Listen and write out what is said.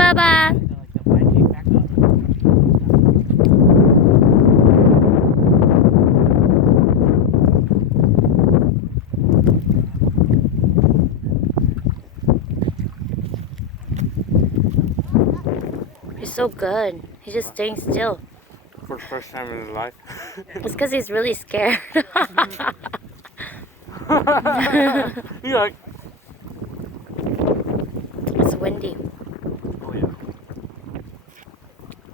Bubba. He's so good. He's just staying still. For the first time in his life. It's because he's really scared. You're like, It's windy.